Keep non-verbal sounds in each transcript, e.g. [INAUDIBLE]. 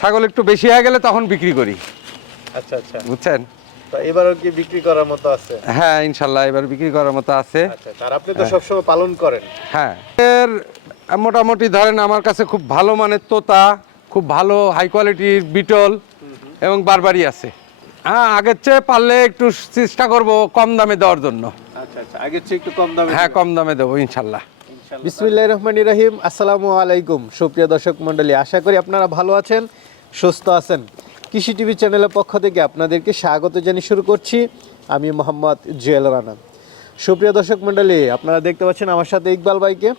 ছাগল একটু বেশি হয়ে গেলে তখন বিক্রি করি। আচ্ছা আচ্ছা। বুঝছেন? এবারও কি বিক্রি করার মতো আছে? হ্যাঁ ইনশাল্লাহ এবার বিক্রি করার মতো আছে। আচ্ছা আর আপনি তো সবসময় পালন করেন। হ্যাঁ। এর মোটামুটি ধরেন আমার কাছে খুব ভালো মানের তোতা খুব ভালো হাই কোয়ালিটির বিটল এবং বারবারি আছে। হ্যাঁ আগের চেয়ে পারলে একটু চেষ্টা করব কম দামে দেওয়ার জন্য। আচ্ছা আচ্ছা। আগের চেয়ে একটু কম দামে হ্যাঁ কম দামে দেবো ইনশাল্লাহ। বিসমিল্লাহ রহমান রহিম। আসসালামু আলাইকুম। সুপ্রিয় দর্শক মণ্ডলী, আশা করি আপনারা ভালো আছেন, সুস্থ আছেন। কৃষি টিভি চ্যানেলের পক্ষ থেকে আপনাদেরকে স্বাগত জানিয়ে শুরু করছি। আমি মোহাম্মদ জুয়েল রানা। সুপ্রিয় দর্শক মণ্ডলী, আপনারা দেখতে পাচ্ছেন আমার সাথে ইকবাল ভাইকে।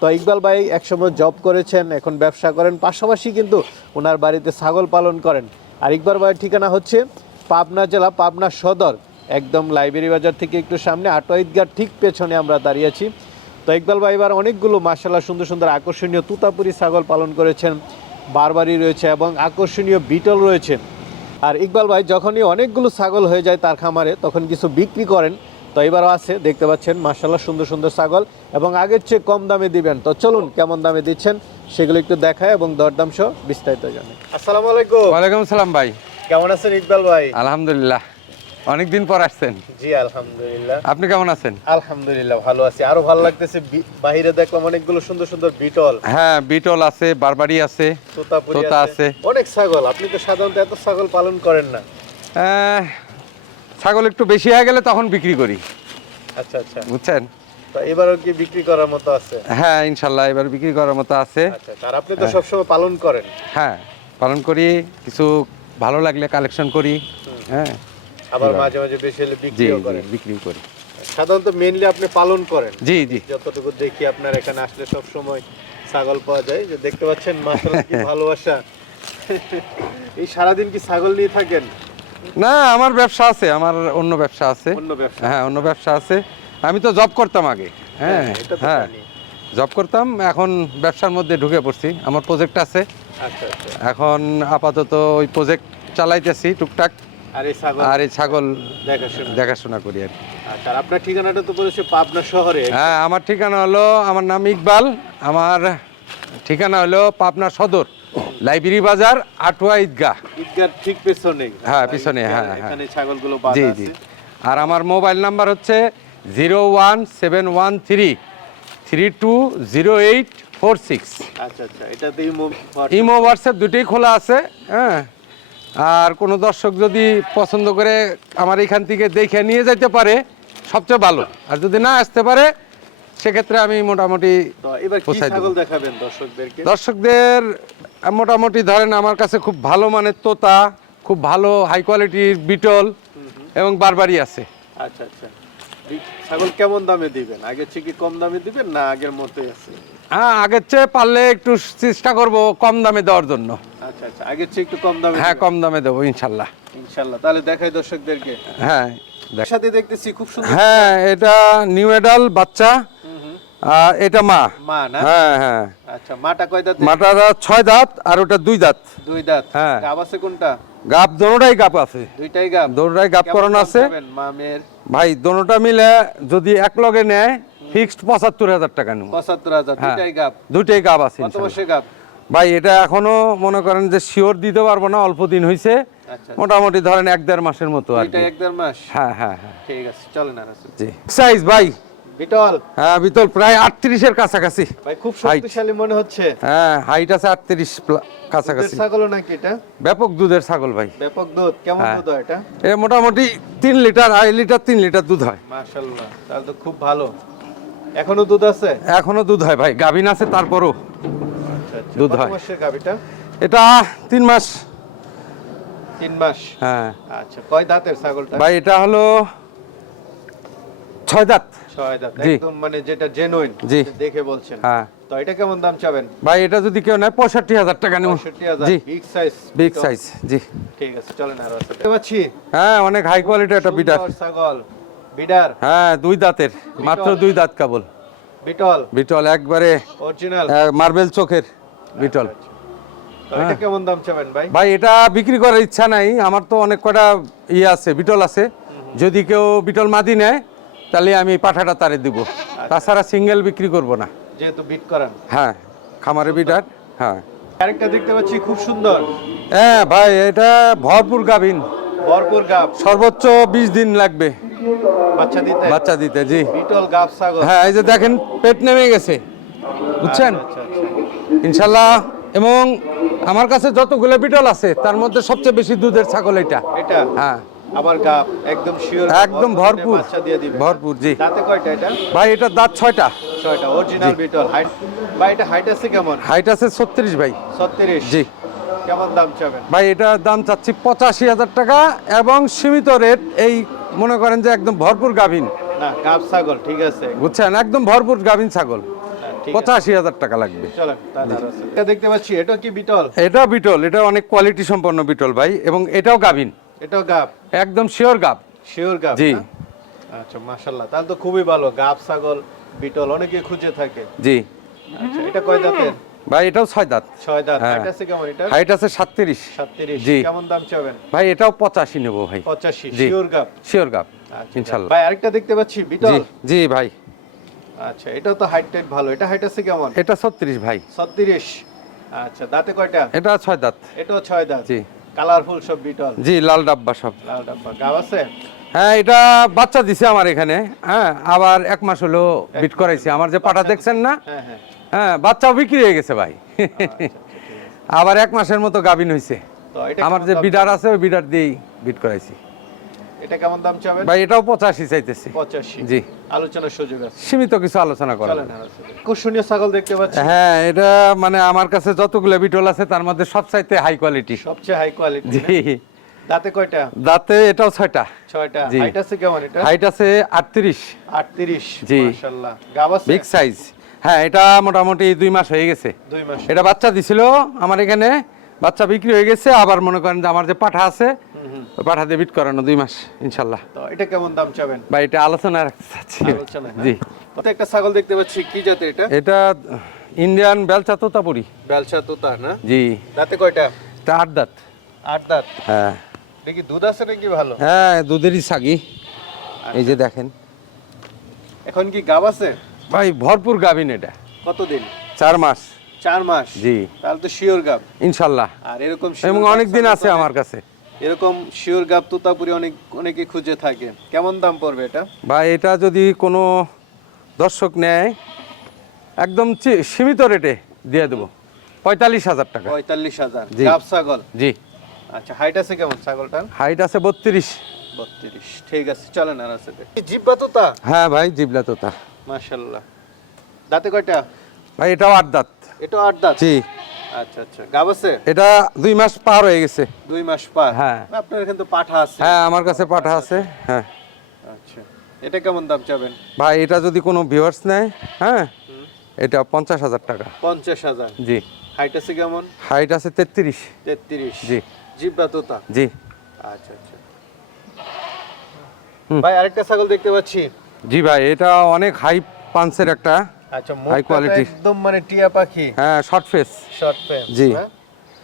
তো ইকবাল ভাই একসময় জব করেছেন, এখন ব্যবসা করেন, পাশাপাশি কিন্তু ওনার বাড়িতে ছাগল পালন করেন। আর ইকবাল ভাইয়ের ঠিকানা হচ্ছে পাবনা জেলা, পাবনা সদর। একদম লাইব্রেরি বাজার থেকে একটু সামনে আটো ঈদগার ঠিক পেছনে আমরা দাঁড়িয়ে আছি। তো ইকবাল ভাই এবার অনেকগুলো মাসাল্লাহ সুন্দর সুন্দর আকর্ষণীয় তুতাপুরি ছাগল পালন করেছেন। বারবারই রয়েছে এবং আকর্ষণীয় বিটল রয়েছে। আর ইকবাল ভাই যখনই অনেকগুলো ছাগল হয়ে যায় তার খামারে তখন কিছু বিক্রি করেন। তো এবারও আছে দেখতে পাচ্ছেন মাসাল্লাহ সুন্দর সুন্দর ছাগল এবং আগের চেয়ে কম দামে দিবেন। তো চলুন কেমন দামে দিচ্ছেন সেগুলো একটু দেখায় এবং দরদাম সহ বিস্তারিত জানে আসসালামু আলাইকুম। ওয়ালাইকুম সালাম ভাই। কেমন আছেন ইকবাল ভাই? আলহামদুলিল্লাহ। অনেকদিন পর আসছেন। জি আলহামদুলিল্লাহ। আপনি কেমন আছেন? আলহামদুলিল্লাহ ভালো আছি। আরও ভালো লাগতেছে বাইরে দেখলাম অনেকগুলো সুন্দর সুন্দর বিটল। হ্যাঁ বিটল আছে বারবারি আছে তোতা আছে। অনেক ছাগল আপনি তো সাধারণত এত ছাগল পালন করেন না। ছাগল একটু বেশি হয়ে গেলে তখন বিক্রি করি। আচ্ছা আচ্ছা। বুঝছেন? তো এবারও কি বিক্রি করার মতো আছে? হ্যাঁ ইনশাল্লাহ এবার বিক্রি করার মতো আছে। আচ্ছা আর আপনি তো সবসময় পালন করেন। হ্যাঁ পালন করি কিছু ভালো লাগলে কালেকশন করি। হ্যাঁ। আবার মাঝে মাঝে বেশি হলে বিক্রিও করেন। বিক্রি করি। সাধারণত মেইনলি আপনি পালন করেন। জি জি। যতটুকু দেখি আপনার এখানে আসলে সব সময় ছাগল পাওয়া যায়। যে দেখতে পাচ্ছেন মাশাআল্লাহ কি [LAUGHS] ভালোবাসা। এই সারাদিন কি ছাগল নিয়ে থাকেন? না আমার ব্যবসা আছে আমার অন্য ব্যবসা আছে। অন্য ব্যবসা। হ্যাঁ অন্য ব্যবসা আছে। আমি তো জব করতাম আগে। হ্যাঁ হ্যাঁ, হ্যাঁ। জব করতাম এখন ব্যবসার মধ্যে ঢুকে পড়ছি। আমার প্রজেক্ট আছে। আচ্ছা আচ্ছা। এখন আপাতত ওই প্রজেক্ট চালাইতেছি টুকটাক। আর এই ছাগল? আর ছাগল দেখাশোনা। করি আর কি। আচ্ছা আপনার ঠিকানাটা তো বলেছে পাবনা শহরে। হ্যাঁ আমার ঠিকানা হলো আমার নাম ইকবাল আমার ঠিকানা হলো পাবনা সদর লাইব্রেরি বাজার আটুয়া ঈদগাহ। ঈদগার ঠিক পেছনে। হ্যাঁ, পিছনে, হ্যাঁ, হ্যাঁ। ছাগলগুলো জি জি। আর আমার মোবাইল নাম্বার হচ্ছে zero one seven one three three two zero eight four six. আচ্ছা আচ্ছা এটাতেই মো- ইমো হোয়াটসঅ্যাপ দুটোই খোলা আছে হ্যাঁ। আর কোনো দর্শক যদি পছন্দ করে আমার এখান থেকে দেখে নিয়ে যেতে পারে সবচেয়ে ভালো। আর যদি না আসতে পারে সেক্ষেত্রে আমি মোটামুটি দর্শকদের মোটামুটি ধরেন আমার কাছে খুব ভালো মানের তোতা খুব ভালো হাই কোয়ালিটির বিটল এবং বারবারই আছে। আচ্ছা আচ্ছা। ছাগল কেমন দামে দিবেন? আগের চেয়ে কি কম দামে দিবেন না আগের মতোই আছে? হ্যাঁ আগের চেয়ে পারলে একটু চেষ্টা করব কম দামে দেওয়ার জন্য। আচ্ছা আচ্ছা আগের চেয়ে একটু কম দামে হ্যাঁ কম দামে দেবো ইনশাল্লাহ। ইনশাআল্লাহ তাহলে দেখাই দর্শকদেরকে। হ্যাঁ সাথে দেখতেছি খুব সুন্দর হ্যাঁ এটা নিউ এডাল বাচ্চা। এটা মা। মা না? হ্যাঁ হ্যাঁ। আচ্ছা মাটা কয় দাঁত মাটারা ছয় দাঁত আর ওটা দুই দাঁত। দুই দাঁত। হ্যাঁ। গাব আছে কোনটা? গাপ দোনোটাই গাপ আছে। দুইটাই গাব দোনোটাই কেমন করানো আছে। ভাই দোনোটা মিলে যদি এক লগে নেয় ফিক্সড পঁচাত্তর হাজার টাকা নেব। পঁচাত্তর হাজার হ্যাঁ। দুইটাই গাব দুইটাই গাপ আছে কত বসে গাব ভাই এটা এখনও মনে করেন যে শিওর দিতে পারব না অল্প দিন হয়েছে আচ্ছা মোটামুটি ধরেন এক দেড় মাসের মতো আর কি। এক দেড় মাস? হ্যাঁ হ্যাঁ হ্যাঁ। ঠিক আছে চলেন আর জি। সাইজ ভাই। বিটল। হ্যাঁ বিতল প্রায় আটত্রিশের কাছাকাছি। ভাই খুব শক্তিশালী মনে হচ্ছে। হ্যাঁ হাইট আছে আটত্রিশ কাছাকাছি দুধের ছাগলও নাকি এটা? ব্যাপক দুধের ছাগল ভাই। ব্যাপক দুধ কেমন হ্যাঁ। দুধ হয় এটা? এ মোটামুটি তিন লিটার আড়াই লিটার তিন লিটার দুধ হয়। মাশাআল্লাহ তাহলে তো খুব ভালো। এখনও দুধ আছে? এখনও দুধ হয় ভাই। গাভিন আছে তারপরও। আচ্ছা আচ্ছা দুধ হয়। মাসের এটা তিন মাস। তিন মাস? হ্যাঁ। আচ্ছা কয় দাঁতের ছাগলটা? ভাই এটা হলো ছয় দাঁত। ছয় দাঁত একদম মানে যেটা জেনুইন জি। দেখে বলছেন। হ্যাঁ। তো এটা কেমন দাম চাবেন? ভাই এটা যদি কেউ নেয় পঁয়ষট্টি হাজার টাকা নেব। পঁয়ষট্টি হাজার বিগ সাইজ বিগ সাইজ জি। ঠিক আছে চলেন আর আছে। দেখতে পাচ্ছি? হ্যাঁ অনেক হাই কোয়ালিটি একটা সুন্দর ছাগল বিডার হ্যাঁ দুই দাঁতের মাত্র দুই দাঁত কেবল। বিটল। বিটল একবারে অরিজিনাল মার্বেল চোখের। বিটল। কেমন দাম চাবেন ভাই? ভাই এটা বিক্রি করার ইচ্ছা নাই। আমার তো অনেক কটা ইয়ে আছে বিটল আছে। যদি কেউ বিটল মাদি নেয় তাহলে আমি পাঠাটা তারে দিব। তাছাড়া সিঙ্গেল বিক্রি করব না। যেহেতু বিট করান। হ্যাঁ খামারে বিটার হ্যাঁ। আরেকটা দেখতে পাচ্ছি খুব সুন্দর। হ্যাঁ ভাই এটা ভরপুর গাভিন। ভরপুর গাব সর্বোচ্চ বিশ দিন লাগবে। বাচ্চা দিতে। বাচ্চা দিতে জি। বিটল গাব ছাগল। হ্যাঁ এই যে দেখেন পেট নেমে গেছে। বুঝছেন? আচ্ছা, আচ্ছা। ইনশাল্লাহ এবং আমার কাছে যতগুলো বিটল আছে তার মধ্যে সবচেয়ে বেশি দুধের ছাগল এটা। এটা? হ্যাঁ। আবার একদম শিওর একদম ভরপুর দিয়ে দিবে। ভরপুর জি। দাঁতে কয়টা এটা? ভাই এটার দাঁত ছয়টা। ছয়টা অরিজিনাল বিটল। হাইট বা এটা হাইট আছে কেমন? হাইট আছে ছত্রিশ ভাই। ছত্রিশ। জি। কেমন দাম চাবেন? ভাই এটার দাম চাচ্ছি পঁচাশি হাজার টাকা এবং সীমিত রেট এই মনে করেন যে একদম ভরপুর গাভিন। না গাব ছাগল ঠিক আছে। বুঝছেন? একদম ভরপুর গাভিন ছাগল। পঁচাশি হাজার টাকা লাগবে। এটা দেখতে পাচ্ছি এটা কি বিটল? এটা বিটল এটা অনেক কোয়ালিটি সম্পন্ন বিটল ভাই এবং এটাও গাভিন। এটাও গাব? একদম শিওর গাব। শিওর গাব জি। আচ্ছা তাহলে তো খুবই ভালো গাব ছাগল বিটল অনেকে খুঁজে থাকে। জি। আচ্ছা এটা কয় দাঁতের? ভাই এটাও ছয় দাঁত। ছয় দাঁত হ্যাঁ। হাইট আছে কেমন এটা হাইট আছে সাতত্রিশ। সাতত্রিশ জি। কেমন দাম চাবেন? ভাই এটাও পঁচাশি নেব ভাই। পঁচাশি জি। শিওর গাব। শিওর গাব আচ্ছা, ইনশাল্লাহ। ভাই আরেকটা দেখতে পাচ্ছি বিটল। জি ভাই। আচ্ছা এটা তো হাইট টাইট ভালো। এটা হাইট আছে কেমন? এটা ছত্রিশ ভাই। ছত্রিশ। আচ্ছা দাঁতে কয়টা? এটা ছয় দাঁত। এটাও ছয় দাঁত। জি। কালারফুল সব বিটল জি লাল ডাব্বা সব। লাল ডাব্বা। গাব আছে? হ্যাঁ এটা বাচ্চা দিছে আমার এখানে। হ্যাঁ আবার এক মাস হলো বিট করাইছি। আমার যে পাটা দেখছেন না? হ্যাঁ হ্যাঁ। হ্যাঁ বাচ্চাও বিক্রি হয়ে গেছে ভাই। আবার এক মাসের মতো গাভিন হয়েছে আমার যে বিডার আছে ওই বিডার দিয়েই বিট করাইছি। এটা কেমন দাম চাবেন? ভাই এটাও পঁচাশি চাইতেছি। পঁচাশি। জি। আলোচনার সুযোগ আছে। সীমিত কিছু আলোচনা করা। আকর্ষণীয় ছাগল দেখতে পাচ্ছি। হ্যাঁ এটা মানে আমার কাছে যতগুলো বিটল আছে তার মধ্যে সবচাইতে হাই কোয়ালিটি সবচেয়ে হাই কোয়ালিটি জি। দাঁতে কয়টা? দাঁতে এটাও ছয়টা। ছয়টা। জি। হাইট আছে কেমন এটা? হাইট আছে আটত্রিশ। আটত্রিশ জি। মাশাআল্লাহ। গাব আছে? বিগ সাইজ হ্যাঁ এটা মোটামুটি দুই মাস হয়ে গেছে। দুই মাস। এটা বাচ্চা দিছিল আমার এখানে বাচ্চা বিক্রি হয়ে গেছে আবার মনে করেন যে আমার যে পাঠা আছে পাঠা দিয়ে বিট করানো দুই মাস ইনশাল্লাহ। তো এটা কেমন দাম চাবেন? বা এটা আলোচনা রাখতে চাচ্ছি। হ্যাঁ। জি। একটা ছাগল দেখতে পাচ্ছি কি জাতের এটা? এটা ইন্ডিয়ান বেলচা তোতাপুরি। বেলসা তোতা না? জি। দাঁতে কয়টা? এটা আট দাঁত। আট দাঁত? হ্যাঁ। দেখি দুধ আছে নাকি ভালো? হ্যাঁ দুধেরই সাগি এই যে দেখেন। এখন কি গাব আছে? ভাই ভরপুর গাভিন এটা। কতদিন? চার মাস। চার মাস জি। তাহলে তো শিওর গাব ইনশাল্লাহ। আর এরকম এবং অনেক দিন আছে আমার কাছে। এরকম শিওর গাব তোতাপুরি অনেক অনেকে খুঁজে থাকে। কেমন দাম পড়বে এটা? ভাই এটা যদি কোনো দর্শক নেয় একদম সীমিত রেটে দিয়ে দেবো। পঁয়তাল্লিশ হাজার টাকা। পঁয়তাল্লিশ হাজার। জি। গাব ছাগল? জি। আচ্ছা হাইট আছে কেমন ছাগলটার? হাইট আছে বত্রিশ। বত্রিশ। ঠিক আছে চলেন আর আছে জিব্বা তোতা? হ্যাঁ ভাই জিবলা তোতা। মাশাল্লাহ। দাঁতে কয়টা? ভাই এটাও আট দাঁত। এটা আট দাঁত? জি। আচ্ছা আচ্ছা। গাব আছে এটা দুই মাস পার হয়ে গেছে। দুই মাস পার? হ্যাঁ। আপনার এখানে তো পাঠা আছে। হ্যাঁ আমার কাছে পাঠা আছে। হ্যাঁ। আচ্ছা। এটা কেমন দাম চাবেন? ভাই এটা যদি কোনো ভিউয়ার্স নেয় হ্যাঁ এটা পঞ্চাশ হাজার টাকা। পঞ্চাশ হাজার? জি। হাইট আছে কেমন? হাইট আছে তেত্রিশ। তেত্রিশ। জি। জিব্বা তোতা? জি। আচ্ছা আচ্ছা। ভাই আরেকটা ছাগল দেখতে পাচ্ছি। জি ভাই এটা অনেক হাই পাঞ্চের একটা আচ্ছা তো quality। একদম মানে টিয়া পাখি। হ্যাঁ শর্ট ফেস শর্ট ফ্রেম জি।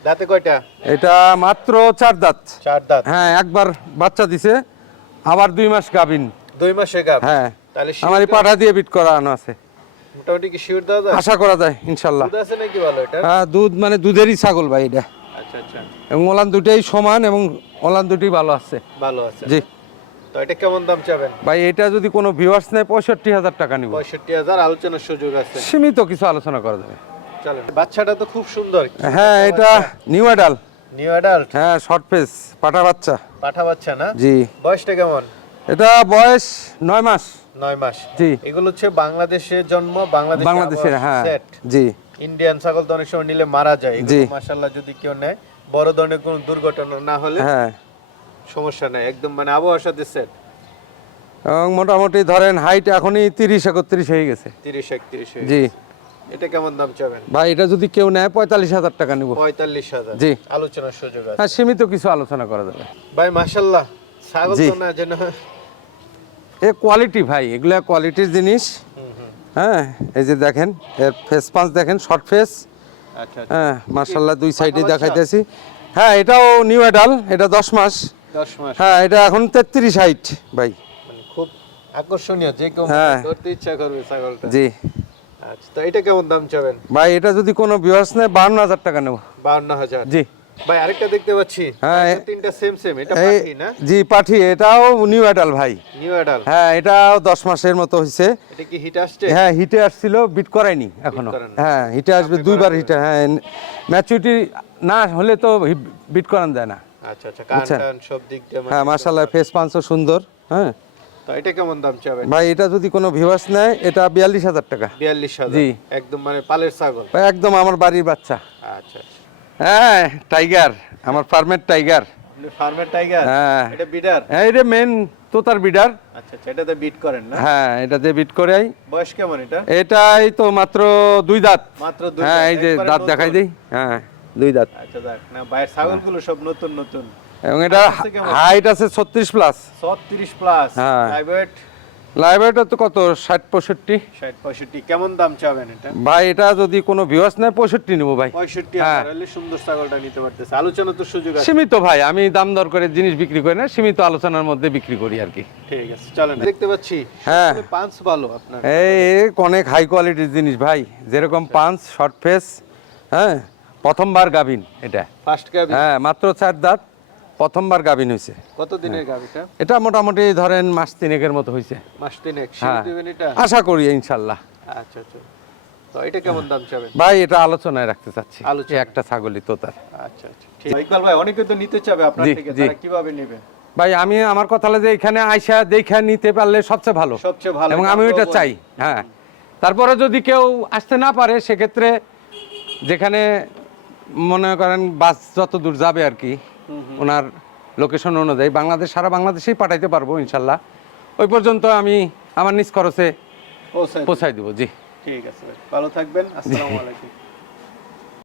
দাঁতে কয়টা? এটা মাত্র চার দাঁত। চার দাঁত। হ্যাঁ একবার বাচ্চা দিছে আবার দুই মাস গাবিন দুই মাসে গাব হ্যাঁ তাহলে আমার এই পাঠা দিয়ে বিট করানো আছে। মোটামুটি কি শিওর দাদা আশা করা যায় ইনশাল্লাহ। দুধ আছে নাকি ভালো এটা হ্যাঁ দুধ মানে দুধেরই ছাগল ভাই এটা। আচ্ছা আচ্ছা। এবং ওলান দুটাই সমান এবং ওলান দুটি ভালো আছে। ভালো আছে। জি। তো এটা কেমন দাম চাবেন? ভাই এটা যদি কোনো ভিউয়ার্স নেয় পঁয়ষট্টি হাজার টাকা নিব। পঁয়ষট্টি হাজার আলোচনার সুযোগ আছে। সীমিত কিছু আলোচনা করা যাবে। চলেন বাচ্চাটা তো খুব সুন্দর। হ্যাঁ এটা নিউ অ্যাডাল নিউ অ্যাডাল্ট হ্যাঁ শর্ট ফেস পাঠা বাচ্চা। পাঠা বাচ্চা না? জি। বয়সটা কেমন? এটা বয়স নয় মাস। নয় মাস। জি। এগুলো হচ্ছে বাংলাদেশের জন্ম বাংলাদেশে বাংলাদেশের হ্যাঁ। জি। ইন্ডিয়ান ছাগল তো অনেক সময় নিলে মারা যায়। জি। মাশাআল্লাহ যদি কেউ নেয় বড় ধরনের কোনো দুর্ঘটনা না হলে হ্যাঁ। সমস্যা নাই একদম মানে আবহাওয়ার সাথে সেট এবং মোটামুটি ধরেন হাইট এখনই তিরিশ একত্রিশ হয়ে গেছে। তিরিশ একত্রিশ জি। এটা কেমন দাম চাবেন? ভাই এটা যদি কেউ নেয় পঁয়তাল্লিশ হাজার টাকা নিব। পঁয়তাল্লিশ হাজার। জি। আলোচনার সুযোগ আছে। হ্যাঁ সীমিত কিছু আলোচনা করা যাবে। ভাই মাশাল্লাহ ছাগল তো না যেন এ কোয়ালিটি ভাই এগুলা কোয়ালিটির জিনিস। হ্যাঁ এই যে দেখেন এর ফেস পাঁচ দেখেন শর্ট ফেস আচ্ছা আচ্ছা। হ্যাঁ মার্শাল্লাহ দুই সাইডে দেখাইতেছি। হ্যাঁ এটাও নিউ অ্যাডাল এটা দশ মাস। মাস। হ্যাঁ এটা এখন তেত্রিশ হাইট ভাই। মানে খুব আকর্ষণীয় যে কেউ হ্যাঁ। ধরতে ইচ্ছা করবে ছাগলটা। জি। আচ্ছা তো এটা কেমন দাম চাবেন? ভাই এটা যদি কোনো ভিউয়ার্স নেয় বান্ন হাজার টাকা নেব। বাউন্ন হাজার? জি। ভাই আরেকটা দেখতে পাচ্ছি। হ্যাঁ, তিনটা সেম সেম এটা পাখি না? জি পাঠি। এটাও নিউ অ্যাডাল ভাই। নিউ অ্যাডাল হ্যাঁ এটাও দশ মাসের মতো হয়েছে এটা কি হিট আসছে? হ্যাঁ হিটে আসছিল বিট করায়নি এখনও। হ্যাঁ হিটে আসবে দুইবার হিটে হ্যাঁ ম্যাচুরিটি না হলে তো বিট করানো যায় না। আচ্ছা আচ্ছা কান সব দিক দিয়ে মানে হ্যাঁ মার্শাল্লাহ ফেস পাঁচও সুন্দর হ্যাঁ? তো এটা কেমন দাম চাবেন? ভাই এটা যদি কোনো ভিউয়ার্স নেয় এটা বিয়াল্লিশ হাজার টাকা। বিয়াল্লিশ হাজার? জি। একদম মানে পালের ছাগল? ভাই একদম আমার বাড়ির বাচ্চা। আচ্ছা হ্যাঁ টাইগার আমার ফার্মের টাইগার ফার্মের টাইগার হ্যাঁ। এটা বিডার হ্যাঁ এটা মেন তোতার বিডার আচ্ছা আচ্ছা এটাতে বিট করেন না? হ্যাঁ এটা দিয়ে বিট করাই বয়স কেমন এটা? এটাই তো মাত্র দুই দাঁত। মাত্র দুই হ্যাঁ এই যে দাঁত দেখাই দিই। হ্যাঁ। দুই দাঁত। আচ্ছা দেখ না বাইরের ছাগলগুলো সব নতুন নতুন। এবং এটা হাইট আছে ছত্রিশ প্লাস ছত্রিশ প্লাস হ্যাঁ। প্রাইভেট লাইব্রেরিটা তো কত? ষাট পঁয়ষট্টি। ষাট পঁয়ষট্টি। কেমন দাম চাবেন এটা? ভাই এটা যদি কোনো ভিউয়ার্স নেয় পঁয়ষট্টি নেব ভাই। পঁয়ষট্টি হ্যাঁ। হাজার হলে সুন্দর ছাগলটা নিতে পারতেছে। আলোচনা তো সুযোগ আছে। সীমিত ভাই আমি দাম দর করে জিনিস বিক্রি করি না সীমিত আলোচনার মধ্যে বিক্রি করি আর কি। ঠিক আছে চলেন। দেখতে পাচ্ছি হ্যাঁ। পাঁচ ভালো আপনার। এই এই অনেক হাই কোয়ালিটির জিনিস ভাই। যেরকম পাঁচ শর্ট ফেস হ্যাঁ। প্রথমবার গাভিন এটা। ফার্স্ট গাবি হ্যাঁ মাত্র চার দাঁত প্রথমবার গাভিন হয়েছে কত দিনের গাবিটা এটা মোটামুটি ধরেন মাস তিনেকের মতো হয়েছে মাস তিনেক হ্যাঁ। এটা? আশা করি ইনশাল্লাহ। আচ্ছা আচ্ছা। তো এটা কেমন দাম চাবেন? ভাই এটা আলোচনায় রাখতে চাচ্ছি। আলোচনা। একটা ছাগলি তোতার আচ্ছা আচ্ছা। ঠিক আছে। ইকবাল ভাই অনেকে তো নিতে চাবে আপনার থেকে তারা কীভাবে নেবে? ভাই আমি আমার কথা হলো যে এখানে আইসা দেখে নিতে পারলে সবচেয়ে ভালো। সবচেয়ে ভালো। এবং আমি ওইটা চাই হ্যাঁ। তারপরে যদি কেউ আসতে না পারে সেক্ষেত্রে যেখানে মনে করেন বাস যত দূর যাবে আর কি ওনার লোকেশন অনুযায়ী বাংলাদেশ সারা বাংলাদেশেই পাঠাইতে পারব ইনশাল্লাহ। ওই পর্যন্ত আমি আমার নিজ খরচে। পৌঁছাই দেবো। জি। ঠিক আছে ভালো থাকবেন আসসালামু আলাইকুম।